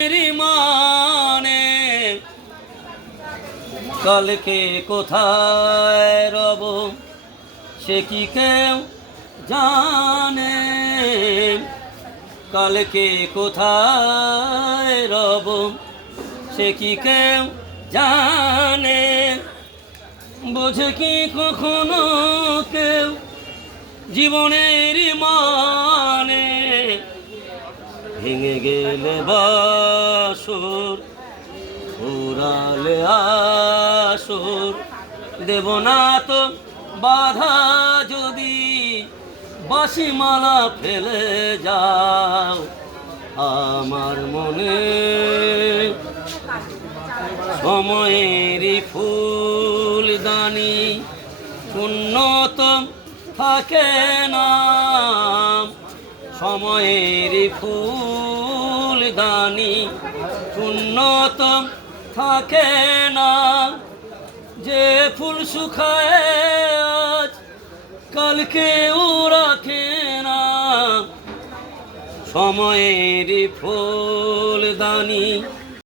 মানে কালকে কোথায় রব সে কি কেউ জানে, কালকে কোথায় রব সে কি কেউ জানে। বোঝে কি কখনো কেউ জীবনের মানে, ভেঙে গেলে বাসর উড়ালে আসর, দেব না তো বাধা যদি বাঁশিমালা ফেলে যাও আমার মনে। সময়েরই ফুলদানি উন্নত থাকে না, সময়েরই ফুলদানি উন্নত থাকে না। যে ফুল শুকায় আজ কালকেও রাখে না, সময়েরই ফুলদানি